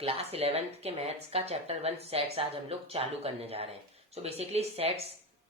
Class 11th के maths का chapter 1 sets आज हम लोग चालू करने जा रहे हैं। सो बेसिकली सेट्स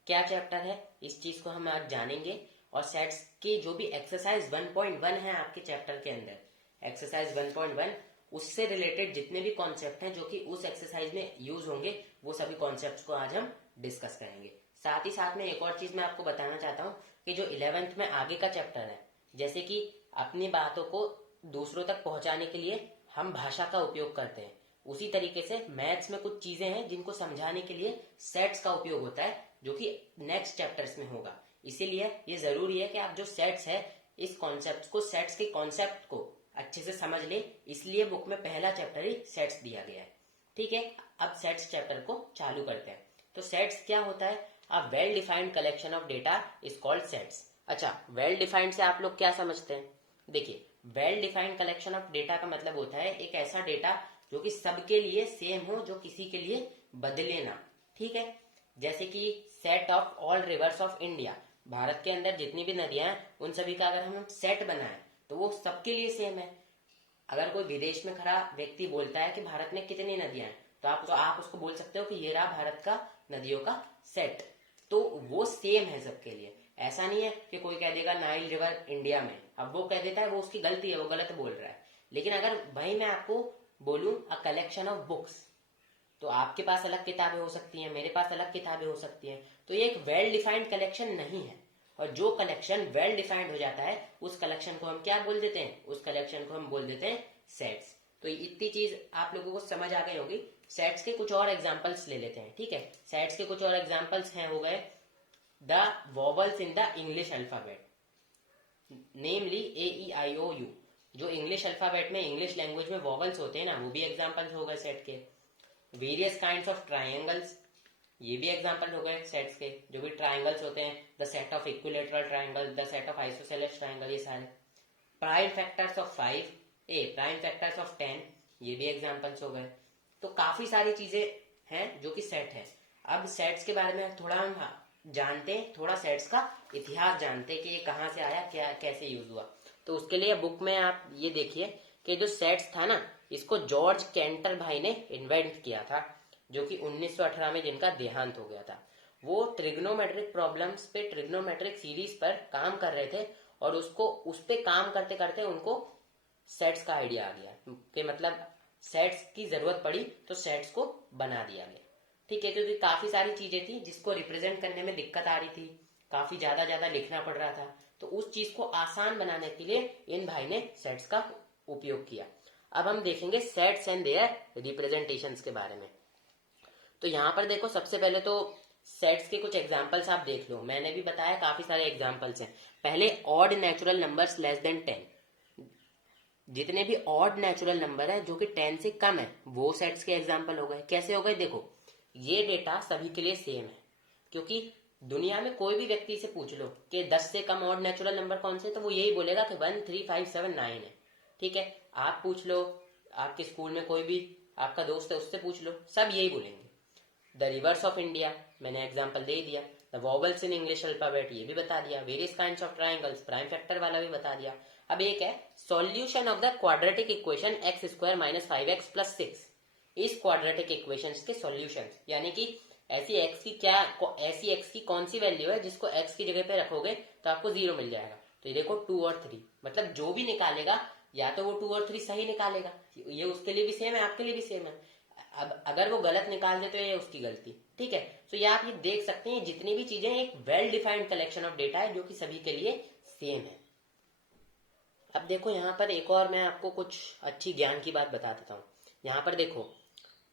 क्या चैप्टर है इस चीज को हम आज जानेंगे, और सेट्स की जो भी एक्सरसाइज 1.1 है आपके चैप्टर के अंदर, एक्सरसाइज 1.1 उससे रिलेटेड जितने भी कॉन्सेप्ट हैं जो कि उस एक्सरसाइज में यूज होंगे वो सभी कॉन्सेप्ट्स को आज हम डिस्कस करेंगे। साथ ही साथ में एक और चीज मैं आपको बताना चाहता हूँ कि जो 11th में आगे का चैप्टर है, जैसे कि अपनी बातों को दूसरों तक पहुंचाने के लिए हम भाषा का उपयोग करते हैं, उसी तरीके से मैथ्स में कुछ चीजें हैं जिनको समझाने के लिए सेट्स का उपयोग होता है, जो कि नेक्स्ट चैप्टर्स में होगा। इसीलिए ये जरूरी है कि आप जो सेट्स है इस कॉन्सेप्ट को, सेट्स के कॉन्सेप्ट को अच्छे से समझ ले, इसलिए बुक में पहला चैप्टर ही सेट्स दिया गया है। ठीक है, अब सेट्स चैप्टर को चालू करते हैं। तो सेट्स क्या होता है? A well defined collection of data is called sets. अच्छा, वेल डिफाइंड से आप लोग क्या समझते हैं? देखिए, well defined collection of data का मतलब होता है एक ऐसा डेटा जो कि सबके लिए सेम हो, जो किसी के लिए बदले ना। ठीक है, जैसे कि set of all reverse of India, Bharat के अंदर जितनी भी नदियां हैं उन सभी का अगर हम सेट बनाएं तो वो सबके लिए सेम है। अगर कोई विदेश में खड़ा व्यक्ति बोलता है कि भारत में कितनी नदियां हैं, तो आप उसको बोल सकते हो कि ये रहा भारत का नदियों का सेट। तो वो सेम है सबके लिए। ऐसा नहीं है कि कोई कह देगा नाइल रिवर इंडिया में, अब वो कह देता है वो उसकी गलती है, वो गलत बोल रहा है। लेकिन अगर भाई मैं आपको बोलूं अ कलेक्शन ऑफ बुक्स, तो आपके पास अलग किताबें हो सकती हैं, मेरे पास अलग किताबें हो सकती हैं। तो ये एक वेल डिफाइंड कलेक्शन नहीं है। और जो कलेक्शन वेल डिफाइंड हो जाता है उस कलेक्शन को हम क्या बोल देते हैं? उस कलेक्शन को हम बोल देते हैं सेट्स। तो इतनी चीज आप लोगों को समझ आ गई होगी। सेट्स के कुछ और एग्जांपल्स ले लेते हैं। ठीक है, सेट्स के कुछ और एग्जांपल्स हैं, हो गए the vowels in the English alphabet, namely AEIOU। जो इंग्लिश अल्फाबेट में, इंग्लिश लैंग्वेज में वॉवल्स होते हैं ना, वो भी एग्जांपल्स हो गए सेट के। वेरियस काइंड्स ऑफ ट्राइंगल्स, ये भी एग्जांपल हो गए सेट्स के। जो भी ट्राइंगल्स होते हैं, the set of equilateral triangle, the set of isosceles triangle, ये सारे। Prime factors of 5, prime factors of 10, ये भी एग्जांपल्स हो गए। तो काफी सारी चीजें हैं जो कि सेट है। अब सेट्स के बारे में थोड़ा हम जानते हैं, थोड़ा सेट्स का इतिहास जानते हैं कि ये कहाँ से आया, क्या कैसे यूज हुआ। तो उसके लिए बुक में आप ये देखिए कि जो सेट्स था ना, इसको जॉर्ज कैंटर भाई ने इन्वेंट किया था, जो कि 1918 में जिनका देहांत हो गया था। वो ट्रिग्नोमेट्रिक प्रॉब्लम्स पे, ट्रिग्नोमेट्रिक सीरीज पर काम कर रहे थे, और उस पे काम करते करते उनको सेट्स का आइडिया आ गया कि मतलब सेट्स की जरूरत पड़ी तो सेट्स को बना दिया गया। ठीक है, क्योंकि काफी सारी चीजें थी जिसको रिप्रेजेंट करने में दिक्कत आ रही थी, काफी ज्यादा ज्यादा लिखना पड़ रहा था। तो उस चीज को आसान बनाने के लिए इन भाई ने सेट्स का उपयोग किया। अब हम देखेंगे सेट्स एंड देयर रिप्रेजेंटेशंस के बारे में। तो यहाँ पर देखो, सबसे पहले तो सेट्स के कुछ एग्जांपल्स आप देख लो। मैंने भी बताया काफी सारे एग्जांपल्स हैं। पहले odd natural numbers less than 10, जितने भी ऑड नेचुरल नंबर है जो कि 10 से कम है वो सेट्स के एग्जांपल हो गए। कैसे हो गए? देखो, ये डेटा सभी के लिए सेम है, क्योंकि दुनिया में कोई भी व्यक्ति से पूछ लो कि 10 से कम ऑड नेचुरल नंबर कौन से, तो वो यही बोलेगा कि 1 3 5 7 9 है। ठीक है, आप पूछ लो, आपके स्कूल में कोई भी आपका दोस्त है उससे पूछ लो, सब यही बोलेंगे। द रिवर्स ऑफ इंडिया, मैंने एग्जाम्पल दे दिया। The vowels in English alphabet, ये भी बता दिया। Various kinds of triangles, prime factor वाला भी बता दिया। अब एक है solution of the quadratic equation x² - 5x + 6। इस क्वाड्रेटिक इक्वेशन के सॉल्यूशन, यानी कि ऐसी x की कौन सी वैल्यू है जिसको x की जगह पे रखोगे तो आपको 0 मिल जाएगा। तो ये देखो 2 और 3, मतलब जो भी निकालेगा या तो वो 2 और 3 सही निकालेगा, ये उसके लिए भी सेम है, आपके लिए भी सेम है। अब अगर वो गलत निकाल दे तो ये उसकी गलती। ठीक है, तो ये आप ये देख सकते हैं, जितनी भी चीजें एक well defined collection of data है जो कि सभी के लिए सेम है। अब देखो, यहाँ पर एक और मैं आपको कुछ अच्छी ज्ञान की बात बता देता हूँ। यहाँ पर देखो,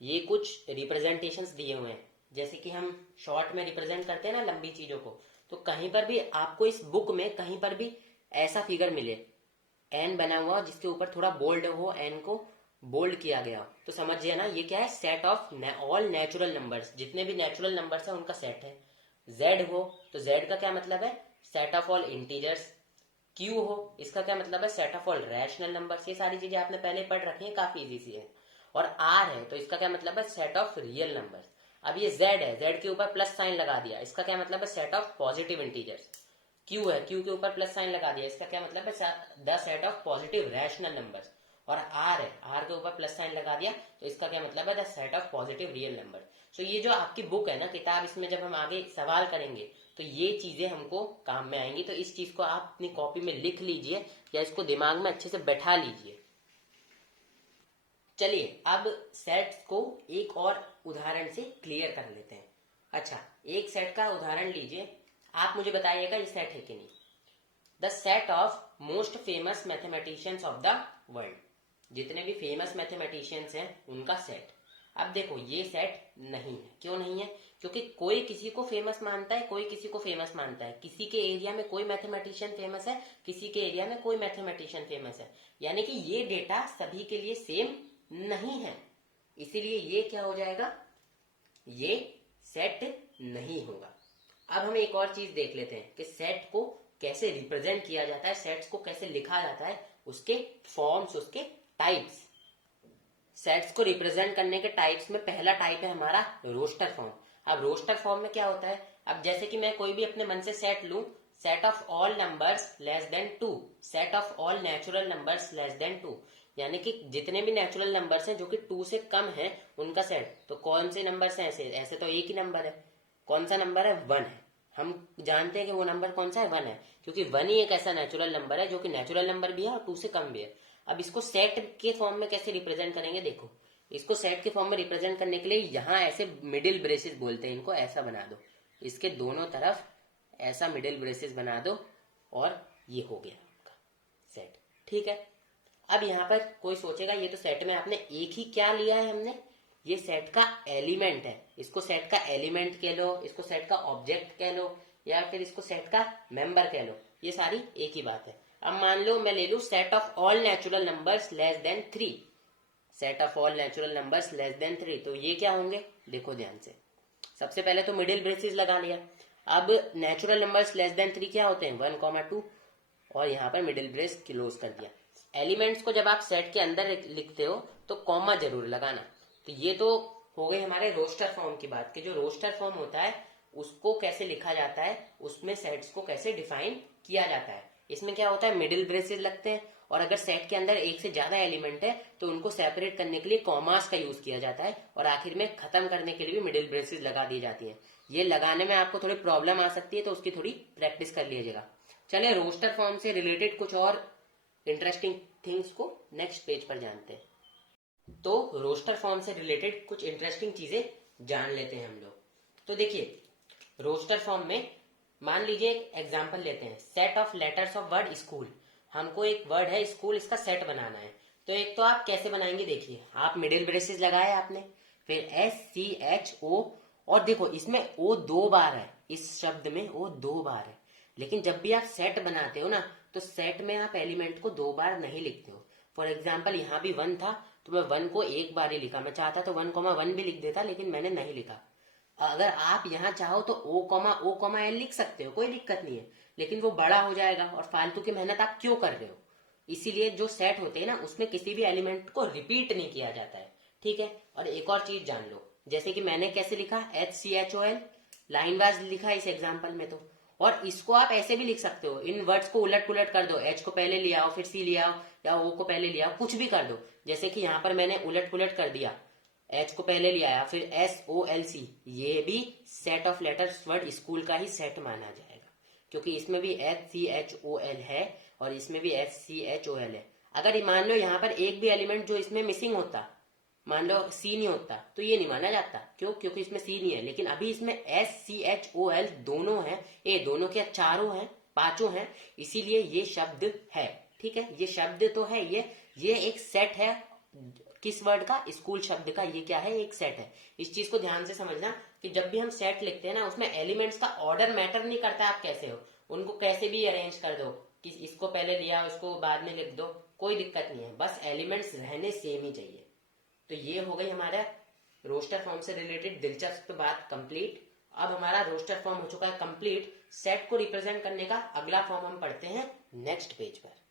ये कुछ रिप्रेजेंटेशंस दिए हुए हैं, जैसे कि हम शॉर्ट में रिप्रेजेंट करते हैं ना लंबी चीजों को। तो कहीं पर भी आपको इस बुक में कहीं पर भी ऐसा फिगर मिले, एन बना हुआ जिसके ऊपर थोड़ा बोल्ड हो, एन को बोल्ड किया गया, तो समझिए ना ये क्या है? Set of all natural numbers, जितने भी नेचुरल नंबर्स है उनका सेट है। जेड हो तो जेड का क्या मतलब है? Set of all integers. Q हो, इसका क्या मतलब है? Set of all rational numbers. ये सारी चीजें आपने पहले पढ़ रखी है, काफी इजी सी है। और आर है तो इसका क्या मतलब है? Set of real numbers. अब ये जेड है, जेड के ऊपर प्लस साइन लगा दिया, इसका क्या मतलब है? Set of positive integers. Q है, क्यू के ऊपर प्लस साइन लगा दिया, इसका क्या मतलब है? The set of positive rational numbers. और आर है, आर के ऊपर प्लस साइन लगा दिया, तो इसका क्या मतलब है, the set of positive real number. So ये जो आपकी बुक है ना किताब, इसमें जब हम आगे सवाल करेंगे तो ये चीजें हमको काम में आएंगी। तो इस चीज को आप अपनी कॉपी में लिख लीजिए या इसको दिमाग में अच्छे से बैठा लीजिए। चलिए अब सेट्स को एक और उदाहरण से क्लियर कर लेते हैं। अच्छा, एक सेट का उदाहरण लीजिए, आप मुझे बताइएगा ये सेट है कि नहीं। The set of most famous mathematicians of the world, जितने भी फेमस मैथमेटिशियंस हैं उनका सेट। अब देखो ये सेट नहीं है, क्यों नहीं है, क्योंकि कोई किसी को फेमस मानता है, कोई किसी को फेमस मानता है। किसी के एरिया में कोई मैथमेटिशियन फेमस है, किसी के एरिया में कोई मैथमेटिशियन फेमस है, यानी कि ये डेटा सभी के लिए सेम नहीं है, इसीलिए ये क्या हो जाएगा, ये सेट नहीं होगा। अब हम एक और चीज देख लेते हैं कि सेट को कैसे रिप्रेजेंट किया जाता है, सेट्स को कैसे लिखा जाता है, उसके फॉर्म्स, उसके टाइप्स। सेट्स को रिप्रेजेंट करने के टाइप्स में पहला टाइप है हमारा रोस्टर फॉर्म। अब रोस्टर फॉर्म में क्या होता है, अब जैसे कि मैं कोई भी अपने मन से सेट लूं, set of all numbers less than 2, set of all natural numbers less than 2, यानी कि जितने भी नेचुरल नंबर्स हैं जो कि 2 से कम है उनका सेट। तो कौन से नंबर्स हैं ऐसे, ऐसे तो एक ही नंबर है, कौन सा नंबर है, 1 है। हम जानते हैं कि वो नंबर कौन सा है, 1 है, क्योंकि 1 ही एक ऐसा नेचुरल नंबर है जो कि नेचुरल नंबर भी है और 2 से कम भी है। अब इसको सेट के फॉर्म में कैसे रिप्रेजेंट करेंगे, देखो इसको सेट के फॉर्म में रिप्रेजेंट करने के लिए यहाँ ऐसे मिडिल ब्रेसेस बोलते हैं इनको, ऐसा बना दो, इसके दोनों तरफ ऐसा मिडिल ब्रेसेस बना दो और ये हो गया आपका सेट। ठीक है, अब यहाँ पर कोई सोचेगा ये तो सेट में आपने एक ही क्या लिया है, हमने ये सेट का एलिमेंट है, इसको सेट का एलिमेंट कह लो, इसको सेट का ऑब्जेक्ट कह लो, या फिर इसको सेट का मेंबर कह लो, ये सारी एक ही बात है। अब मान लो मैं ले लू set of all natural numbers less than 3, set of all natural numbers less than 3, तो ये क्या होंगे, देखो ध्यान से। सबसे पहले तो मिडिल ब्रेसेस लगा लिया। अब नेचुरल नंबर्स लेस देन 3 क्या होते हैं, 1, 2, और यहाँ पर मिडिल ब्रेस क्लोज कर दिया। एलिमेंट्स को जब आप सेट के अंदर लिखते हो तो कॉमा जरूर लगाना। तो ये तो हो गई हमारे रोस्टर फॉर्म की बात, कि जो रोस्टर फॉर्म होता है उसको कैसे लिखा जाता है, उसमें सेट्स को कैसे डिफाइन किया जाता है। इसमें क्या होता है, मिडिल ब्रेसेस लगते हैं, और अगर सेट के अंदर एक से ज्यादा एलिमेंट है तो उनको सेपरेट करने के लिए कॉमास का यूज किया जाता है, और आखिर में खत्म करने के लिए भी मिडिल ब्रेसेस लगा दी जाती है। ये लगाने में आपको थोड़ी प्रॉब्लम आ सकती है, तो उसकी थोड़ी प्रैक्टिस कर लीजिएगा। चलिए रोस्टर फॉर्म से रिलेटेड कुछ और इंटरेस्टिंग थिंग्स को नेक्स्ट पेज पर जानते हैं। तो रोस्टर फॉर्म से रिलेटेड कुछ इंटरेस्टिंग चीजें जान लेते हैं हम लोग। तो देखिए रोस्टर फॉर्म में मान लीजिए एक एग्जांपल लेते हैं, set of letters of word school. हमको एक वर्ड है स्कूल, इसका सेट बनाना है। तो एक तो आप कैसे बनाएंगे, देखिए आप मिडिल ब्रेसेस लगाए आपने, फिर SCHO, और देखो इसमें O 2 बार है, इस शब्द में O 2 बार है। लेकिन जब भी आप सेट बनाते हो ना, तो सेट में आप एलिमेंट को 2 बार नहीं लिखते हो। फॉर एग्जाम्पल यहाँ भी 1 था तो मैं 1 को एक बार ही लिखा, मैं चाहता तो 1, 1 भी लिख देता, लेकिन मैंने नहीं लिखा। अगर आप यहाँ चाहो तो O, L लिख सकते हो, कोई दिक्कत नहीं है, लेकिन वो बड़ा हो जाएगा और फालतू की मेहनत आप क्यों कर रहे हो। इसीलिए जो सेट होते हैं ना उसमें किसी भी एलिमेंट को रिपीट नहीं किया जाता है। ठीक है, और एक और चीज जान लो, जैसे कि मैंने कैसे लिखा, HCHOL लाइन वाइज लिखा इस एग्जाम्पल में, तो और इसको आप ऐसे भी लिख सकते हो, इन वर्ड्स को उलट पुलट कर दो, H को पहले लिया आओ फिर C लिया आओ, या O को पहले लिया आओ, कुछ भी कर दो। जैसे कि यहाँ पर मैंने उलट पुलट कर दिया, H को पहले लिया आया फिर SOLC, ये भी set of letters word school का ही सेट माना जाएगा, क्योंकि इसमें भी HCHOL है और इसमें भी HCHOL है। अगर मान लो यहाँ पर एक भी एलिमेंट जो इसमें मिसिंग होता, मान लो C नहीं होता, तो ये नहीं माना जाता। क्यों, क्योंकि इसमें C नहीं है, लेकिन अभी इसमें SCHOL दोनों है, दोनों क्या चारों हैं, पांचों हैं, इसीलिए ये शब्द है। ठीक है, ये शब्द तो है, ये एक सेट है, किस वर्ड का, स्कूल शब्द का, ये क्या है, एक सेट है। इस चीज को ध्यान से समझना कि जब भी हम सेट लिखते हैं ना, उसमें एलिमेंट्स का ऑर्डर मैटर नहीं करता, आप कैसे हो, उनको कैसे भी अरेंज कर दो, कि इसको पहले लिया उसको बाद में लिख दो, कोई दिक्कत नहीं है, बस एलिमेंट्स रहने सेम ही चाहिए। तो ये हो गई हमारा रोस्टर फॉर्म से रिलेटेड दिलचस्प बात कंप्लीट। अब हमारा रोस्टर फॉर्म हो चुका है कंप्लीट। सेट को रिप्रेजेंट करने का अगला फॉर्म हम पढ़ते हैं नेक्स्ट पेज पर।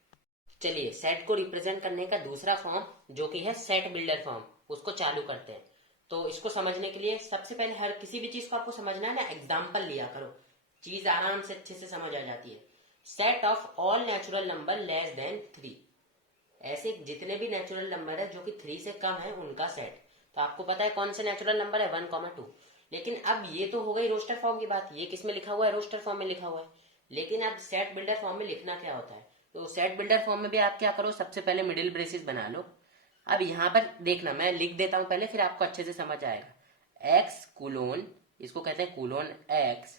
चलिए सेट को रिप्रेजेंट करने का दूसरा फॉर्म जो कि है सेट बिल्डर फॉर्म, उसको चालू करते हैं। तो इसको समझने के लिए सबसे पहले हर किसी भी चीज को आपको समझना है ना, एग्जाम्पल लिया करो, चीज आराम से अच्छे से समझ आ जाती है। Set of all natural number less than 3, ऐसे जितने भी नेचुरल नंबर है जो कि 3 से कम है उनका सेट। तो आपको पता है कौन से नेचुरल नंबर है, 1, 2। लेकिन अब ये तो हो गई रोस्टर फॉर्म की बात, ये किस में लिखा हुआ है, रोस्टर फॉर्म में लिखा हुआ है। लेकिन अब सेट बिल्डर फॉर्म में लिखना क्या होता है, तो सेट बिल्डर फॉर्म में भी आप क्या करो, सबसे पहले मिडिल ब्रेसेस बना लो। अब यहाँ पर देखना, मैं लिख देता हूं पहले, फिर आपको अच्छे से समझ आएगा। एक्स कुलोन, इसको कहते हैं colon x,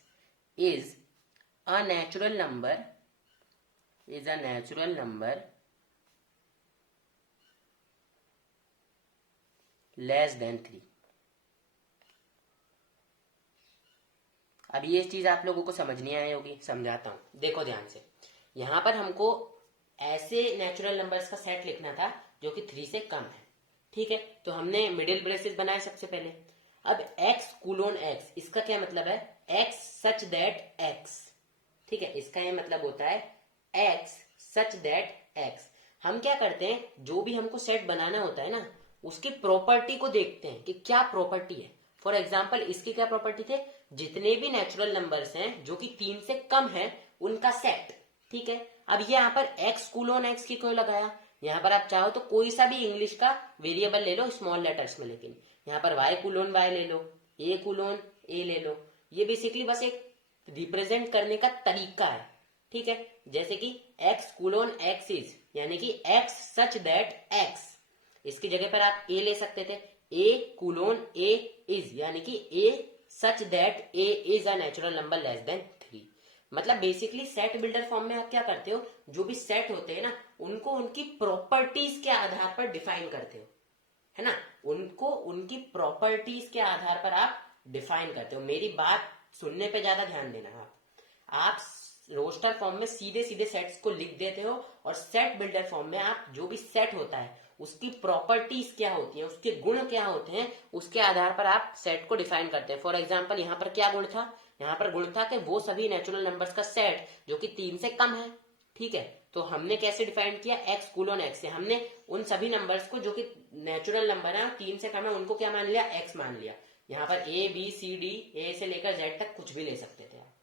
is a natural number, is a natural number less than 3। अब ये चीज आप लोगों को समझ नहीं आई होगी, समझाता हूं, देखो ध्यान से। यहां पर हमको ऐसे नेचुरल नंबर्स का सेट लिखना था जो कि 3 से कम है, ठीक है। तो हमने मिडिल ब्रेसेस बनाए सबसे पहले। अब x कुलोन x, इसका क्या मतलब है, x सच दैट x, ठीक है। इसका ये मतलब होता है x सच दैट x। हम क्या करते हैं, जो भी हमको सेट बनाना होता है ना, उसकी प्रॉपर्टी को देखते हैं कि क्या प्रॉपर्टी है। फॉर एग्जाम्पल इसकी क्या प्रॉपर्टी थे, जितने भी नेचुरल नंबर्स हैं जो कि 3 से कम है उनका सेट, ठीक है। अब ये यहाँ पर x कुलोन x की क्यों लगाया, यहाँ पर आप चाहो तो कोई सा भी इंग्लिश का वेरिएबल ले लो स्मॉल लेटर्स में, लेकिन यहाँ पर y कुलोन y ले लो, a कुलोन a ले लो। ये बेसिकली बस एक रिप्रेजेंट करने का तरीका है, ठीक है। जैसे कि x कुलोन x इज, यानी कि x सच दैट x, इसकी जगह पर आप a ले सकते थे, a कुलोन a इज, यानी कि a such that a is a natural number less than 3। मतलब बेसिकली सेट बिल्डर फॉर्म में आप क्या करते हो, जो भी सेट होते हैं ना, उनको उनकी प्रॉपर्टीज के आधार पर डिफाइन करते हो, है ना। उनको उनकी प्रॉपर्टीज के आधार पर आप डिफाइन करते हो। मेरी बात सुनने पे ज्यादा ध्यान देना। आप रोस्टर फॉर्म में सीधे सीधे सेट्स को लिख देते हो, और सेट बिल्डर फॉर्म में आप जो भी सेट होता है उसकी प्रॉपर्टीज क्या होती है, उसके गुण क्या होते हैं, उसके आधार पर आप सेट को डिफाइन करते हैं। फॉर एग्जाम्पल यहाँ पर क्या गुण था, यहाँ पर गुण था कि वो सभी नेचुरल नंबर्स का सेट जो कि 3 से कम है, ठीक है। तो हमने कैसे डिफाइन किया, x कुलोन x से हमने उन सभी नंबर्स को जो कि नेचुरल नंबर है 3 से कम है उनको क्या मान लिया, x मान लिया। यहाँ पर a b c d, a से लेकर z तक कुछ भी ले सकते थे आप,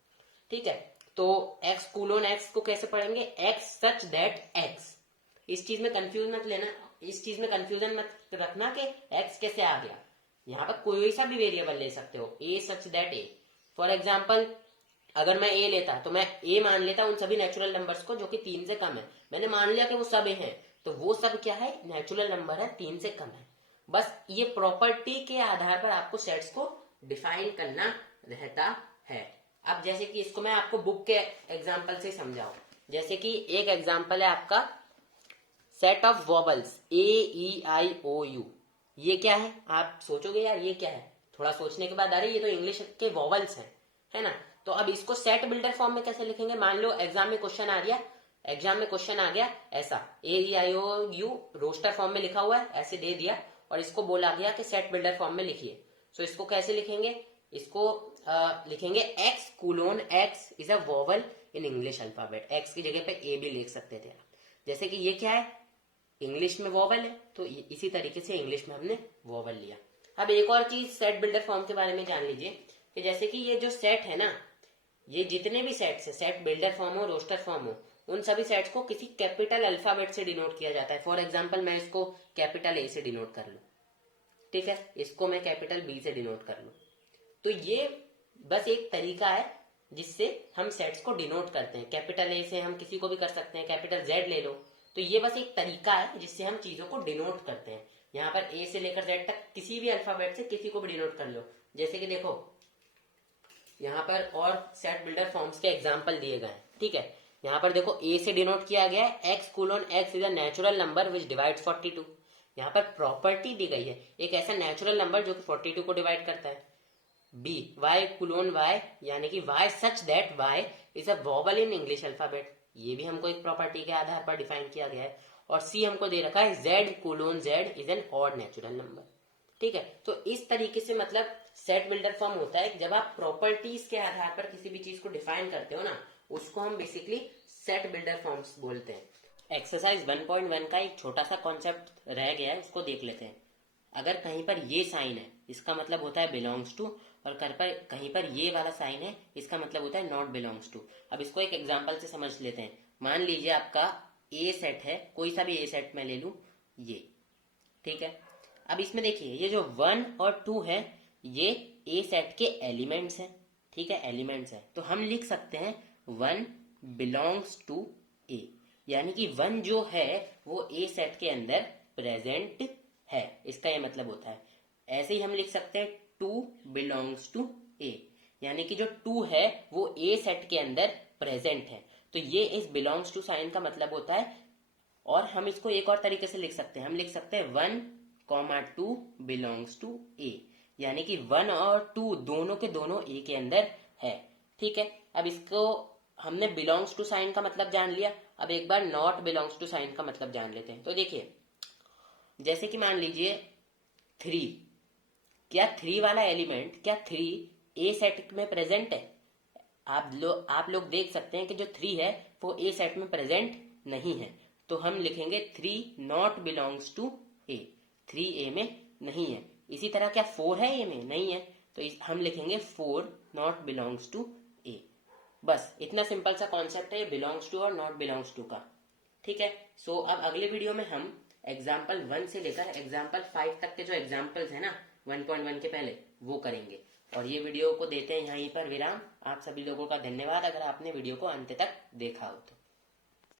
ठीक है। तो x कुलोन x को कैसे पढ़ेंगे, x सच दैट x। इस चीज में कंफ्यूज मत लेना, इस चीज में कंफ्यूजन मत रखना कि x कैसे आ गया। यहाँ पर कोई सा भी वेरिएबल ले सकते हो, a such that a। For example अगर मैं a लेता तो मैं a मान लेता उन सभी नेचुरल नंबर्स को जो कि 3 से कम है। मैंने मान लिया कि वो सब a हैं, तो वो सब क्या है, नेचुरल नंबर है, 3 से कम है। बस ये प्रॉपर्टी के आधार पर आपको सेट्स को डिफाइन करना रहता है। अब जैसे कि इसको मैं आपको बुक के एग्जाम्पल से समझाऊं, जैसे कि एक एग्जाम्पल है आपका set of vowels A E I O U. ये क्या है, आप सोचोगे यार ये क्या है, थोड़ा सोचने के बाद अरे ये तो इंग्लिश के वॉवल्स हैं, है ना। तो अब इसको सेट बिल्डर फॉर्म में कैसे लिखेंगे, मान लो एग्जाम में क्वेश्चन आ गया, एग्जाम में क्वेश्चन आ गया ऐसा, ए E I O you roster form में लिखा हुआ है, ऐसे दे दिया, और इसको बोला गया कि सेट बिल्डर फॉर्म में लिखिए। सो इसको कैसे लिखेंगे, इसको लिखेंगे x colon x is a vowel in English alphabet. X की जगह पे ए भी लिख सकते थे आप, जैसे कि ये क्या है, इंग्लिश में वॉवल है, तो इसी तरीके से इंग्लिश में हमने वॉवल लिया। अब एक और चीज सेट बिल्डर फॉर्म के बारे में जान लीजिए कि जैसे कि ये जो सेट है ना, ये जितने भी सेट्स है, सेट बिल्डर फॉर्म हो रोस्टर फॉर्म हो, उन सभी सेट्स को किसी कैपिटल अल्फाबेट से डिनोट किया जाता है। फॉर एग्जाम्पल मैं इसको कैपिटल ए से डिनोट कर लूं, ठीक है, इसको मैं कैपिटल बी से डिनोट कर लूं, तो ये बस एक तरीका है जिससे हम सेट्स को डिनोट करते हैं। कैपिटल ए से हम किसी को भी कर सकते हैं, कैपिटल जेड ले लो, तो ये बस एक तरीका है जिससे हम चीजों को डिनोट करते हैं। यहाँ पर ए से लेकर जेड तक किसी भी अल्फाबेट से किसी को भी डिनोट कर लो। जैसे कि देखो यहाँ पर और सेट बिल्डर फॉर्म्स के एग्जाम्पल दिए गए हैं, ठीक है। यहाँ पर देखो ए से डिनोट किया गया है x colon x is a natural number which divides 42। यहाँ पर प्रॉपर्टी दी गई है, एक ऐसा नेचुरल नंबर जो कि 42 को डिवाइड करता है। बी वाई कुलोन वाई, यानी कि Y such that Y is a vowel in English alphabet, ये भी हमको एक प्रॉपर्टी के आधार पर डिफाइन किया गया है। और सी हमको दे रखा है z colon z is an odd natural number, ठीक है। तो इस तरीके से मतलब सेट बिल्डर फॉर्म होता है, जब आप प्रॉपर्टीज के आधार पर किसी भी चीज को डिफाइन करते हो ना, उसको हम बेसिकली सेट बिल्डर फॉर्म्स बोलते हैं। एक्सरसाइज 1.1 का एक छोटा सा कॉन्सेप्ट रह गया है, इसको देख लेते हैं। अगर कहीं पर ये साइन है इसका मतलब होता है बिलोंग्स टू, और कहीं पर ये वाला साइन है इसका मतलब होता है नॉट बिलोंग्स टू। अब इसको एक एग्जांपल से समझ लेते हैं। मान लीजिए आपका ए सेट है, कोई सा भी ए सेट मैं ले लूं ये, ठीक है। अब इसमें देखिए ये जो 1 और 2 है ये ए सेट के एलिमेंट्स हैं, ठीक है, एलिमेंट्स हैं। तो हम लिख सकते हैं 1 बिलोंग्स टू ए, यानी कि 1 जो है वो ए सेट के अंदर प्रेजेंट है, इसका ये मतलब होता है। ऐसे ही हम लिख सकते हैं 2 बिलोंग्स टू ए, यानी कि जो 2 है वो ए सेट के अंदर प्रेजेंट है। तो ये इस बिलोंग्स टू साइन का मतलब होता है। और हम इसको एक और तरीके से लिख सकते हैं, हम लिख सकते हैं 1, 2 बिलोंग्स टू ए, यानी कि 1 और 2 दोनों के दोनों ए के अंदर है, ठीक है। अब इसको हमने बिलोंग्स टू साइन का मतलब जान लिया, अब एक बार नॉट बिलोंग्स टू साइन का मतलब जान लेते हैं। तो देखिए जैसे कि मान लीजिए 3, क्या 3 वाला एलिमेंट, क्या 3 ए सेट में प्रेजेंट है? आप लोग देख सकते हैं कि जो 3 है वो ए सेट में प्रेजेंट नहीं है। तो हम लिखेंगे 3 नॉट बिलोंग्स टू ए, 3 ए में नहीं है। इसी तरह क्या 4 है ए में? नहीं है, तो हम लिखेंगे 4 नॉट बिलोंग्स टू ए। बस इतना सिंपल सा कॉन्सेप्ट है बिलोंग्स टू और नॉट बिलोंग्स टू का, ठीक है। सो अब अगले वीडियो में हम एग्जाम्पल 1 से लेकर एग्जाम्पल 5 तक के जो एग्जाम्पल्स है ना 1.1 के पहले, वो करेंगे। और ये वीडियो को देते हैं यहीं पर विराम। आप सभी लोगों का धन्यवाद अगर आपने वीडियो को अंत तक देखा हो तो।